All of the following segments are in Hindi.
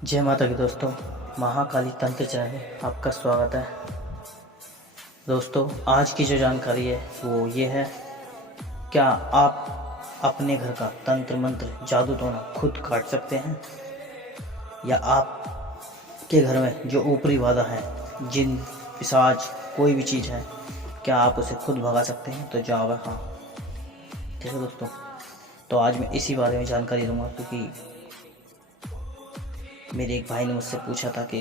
जय माता की दोस्तों, महाकाली तंत्र चैनल में आपका स्वागत है। दोस्तों, आज की जो जानकारी है वो ये है, क्या आप अपने घर का तंत्र मंत्र जादू टोना खुद काट सकते हैं, या आपके घर में जो ऊपरी वादा है, जिन पिशाच कोई भी चीज़ है, क्या आप उसे खुद भगा सकते हैं? तो जवाब है हाँ। ठीक है दोस्तों, तो आज मैं इसी बारे में जानकारी दूंगा, क्योंकि मेरे एक भाई ने मुझसे पूछा था कि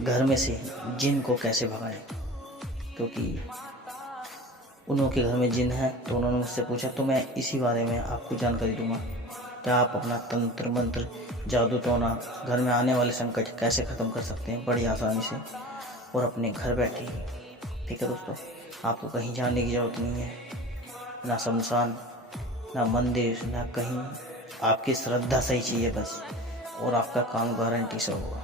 घर में से जिन को कैसे भगाएं, क्योंकि उन्होंने घर में जिन है, तो उन्होंने मुझसे पूछा। तो मैं इसी बारे में आपको जानकारी दूंगा, क्या आप अपना तंत्र मंत्र जादू टोना घर में आने वाले संकट कैसे ख़त्म कर सकते हैं बड़ी आसानी से और अपने घर बैठे ही। ठीक है दोस्तों, आपको कहीं जाने की ज़रूरत नहीं है, ना शमशान, ना मंदिर, ना कहीं। आपकी श्रद्धा सही चाहिए बस, और आपका काम गारंटी से होगा।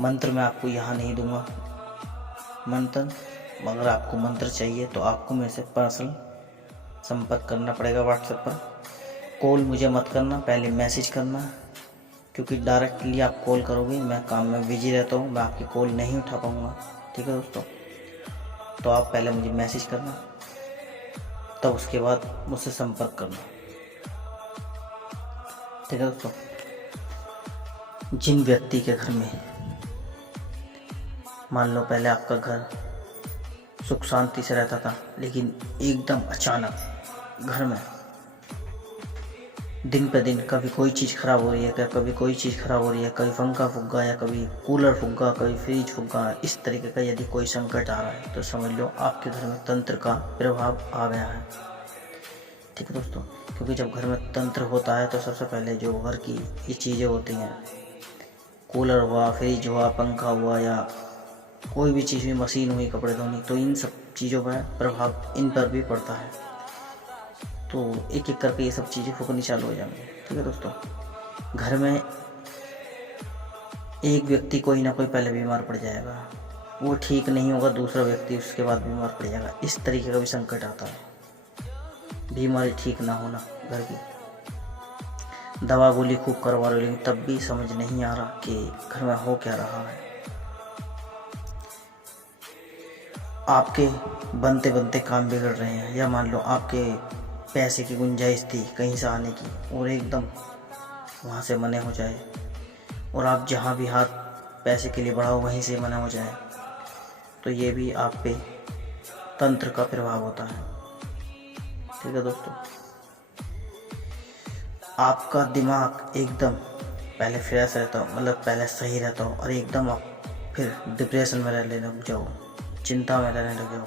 मंत्र मैं आपको यहाँ नहीं दूंगा मंत्र, मगर आपको मंत्र चाहिए तो आपको मेरे से पर्सनल संपर्क करना पड़ेगा। व्हाट्सएप पर कॉल मुझे मत करना, पहले मैसेज करना, क्योंकि डायरेक्टली आप कॉल करोगे, मैं काम में बिजी रहता हूँ, मैं आपकी कॉल नहीं उठा पाऊँगा। ठीक है दोस्तों, तो आप पहले मुझे मैसेज करना, तब उसके बाद मुझसे संपर्क करना। ठीक है दोस्तों, जिन व्यक्ति के घर में, मान लो पहले आपका घर सुख शांति से रहता था, लेकिन एकदम अचानक घर में दिन पे दिन कभी कोई चीज़ ख़राब हो रही है, कभी कोई चीज़ ख़राब हो रही है, कभी पंखा फूक गया, या कभी कूलर फूक गया, कभी फ्रिज फूक गया, इस तरीके का यदि कोई संकट आ रहा है तो समझ लो आपके घर में तंत्र का प्रभाव आ गया है। ठीक है दोस्तों, क्योंकि जब घर में तंत्र होता है तो सबसे पहले जो घर की ये चीज़ें होती हैं, कूलर हुआ, फ्रिज हुआ, पंखा हुआ, या कोई भी चीज़ हुई, मशीन हुई कपड़े धोनी, तो इन सब चीज़ों का प्रभाव इन पर भी पड़ता है। तो एक एक करके ये सब चीज़ें फूकनी चालू हो जाएंगी। ठीक है दोस्तों, घर में एक व्यक्ति कोई ना कोई पहले बीमार पड़ जाएगा, वो ठीक नहीं होगा, दूसरा व्यक्ति उसके बाद बीमार पड़ जाएगा। इस तरीके का भी संकट आता है, बीमारी ठीक ना होना घर की। दवा गोली खूब करवा लो, लेकिन तब भी समझ नहीं आ रहा कि घर में हो क्या रहा है। आपके बनते बनते काम बिगड़ रहे हैं, या मान लो आपके पैसे की गुंजाइश थी कहीं से आने की, और एकदम वहाँ से मने हो जाए, और आप जहाँ भी हाथ पैसे के लिए बढ़ाओ वहीं से मना हो जाए, तो ये भी आप पे तंत्र का प्रभाव होता है। ठीक है दोस्तों, आपका दिमाग एकदम पहले फ्रेश रहता हो, मतलब पहले सही रहता हो, और एकदम आप फिर डिप्रेशन में रहने लग जाओ, चिंता में रहने लग जाओ,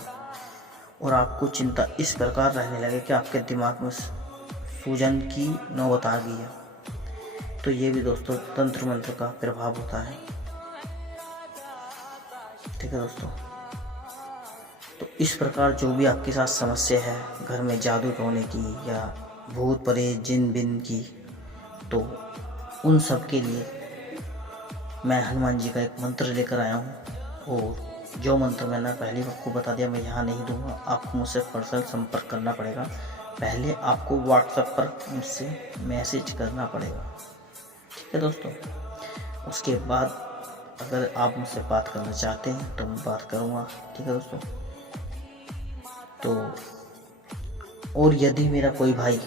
और आपको चिंता इस प्रकार रहने लगे कि आपके दिमाग में सूजन की नौबत आ गई है। तो ये भी दोस्तों तंत्र मंत्र का प्रभाव होता है। ठीक है दोस्तों, तो इस प्रकार जो भी आपके साथ समस्या है घर में जादू टोने की, या भूत प्रेत जिन बिन की, तो उन सब के लिए मैं हनुमान जी का एक मंत्र लेकर आया हूँ, और जो मंत्र मैंने पहले आपको बता दिया मैं यहाँ नहीं दूंगा, आपको मुझसे पर्सनल संपर्क करना पड़ेगा। पहले आपको व्हाट्सएप पर मुझसे मैसेज करना पड़ेगा। ठीक है दोस्तों, उसके बाद अगर आप मुझसे बात करना चाहते हैं तो मैं बात करूँगा। ठीक है दोस्तों, तो और यदि मेरा कोई भाई,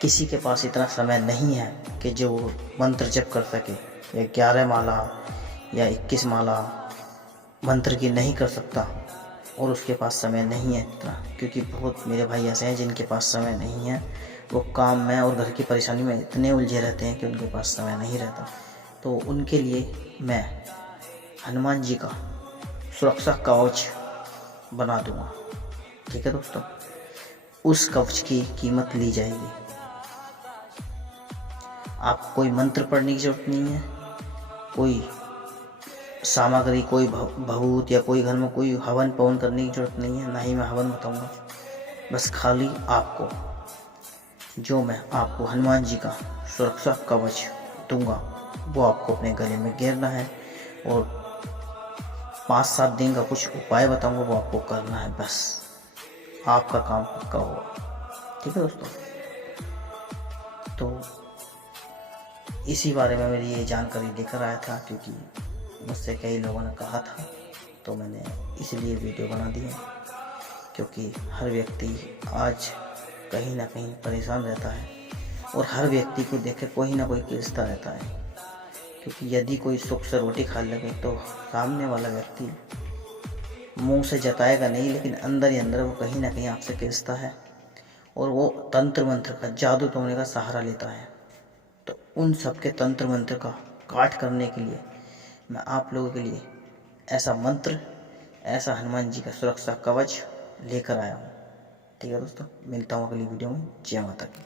किसी के पास इतना समय नहीं है कि जो मंत्र जप कर सके, या 11 माला या 21 माला मंत्र की नहीं कर सकता, और उसके पास समय नहीं है इतना, क्योंकि बहुत मेरे भाई ऐसे हैं जिनके पास समय नहीं है, वो काम में और घर की परेशानी में इतने उलझे रहते हैं कि उनके पास समय नहीं रहता, तो उनके लिए मैं हनुमान जी का सुरक्षा कवच बना दूंगा। ठीक है दोस्तों, उस कवच की कीमत ली जाएगी। आपको कोई मंत्र पढ़ने की जरूरत नहीं है, कोई सामग्री, कोई भभूत, या कोई घर में कोई हवन पवन करने की जरूरत नहीं है, ना ही मैं हवन बताऊंगा। बस खाली आपको, जो मैं आपको हनुमान जी का सुरक्षा कवच दूंगा, वो आपको अपने गले में घेरना है, और 5-7 दिन का कुछ उपाय बताऊंगा, वो आपको करना है, बस आपका काम पक्का होगा। ठीक है दोस्तों, तो इसी बारे में मेरी ये जानकारी लेकर आया था, क्योंकि मुझसे कई लोगों ने कहा था, तो मैंने इसलिए वीडियो बना दी है। क्योंकि हर व्यक्ति आज कहीं ना कहीं परेशान रहता है और हर व्यक्ति को देख के कोई ना कोई किलसता रहता है। क्योंकि यदि कोई सुख से रोटी खा लगे तो सामने वाला व्यक्ति मुंह से जताएगा नहीं, लेकिन अंदर ही अंदर वो कहीं ना कहीं आपसे किलसता है और वो तंत्र मंत्र का, जादू टोने का सहारा लेता है। तो उन सब के तंत्र मंत्र का काट करने के लिए मैं आप लोगों के लिए ऐसा मंत्र, ऐसा हनुमान जी का सुरक्षा कवच लेकर आया हूँ। ठीक है दोस्तों, मिलता हूँ अगली वीडियो में। जय माता की।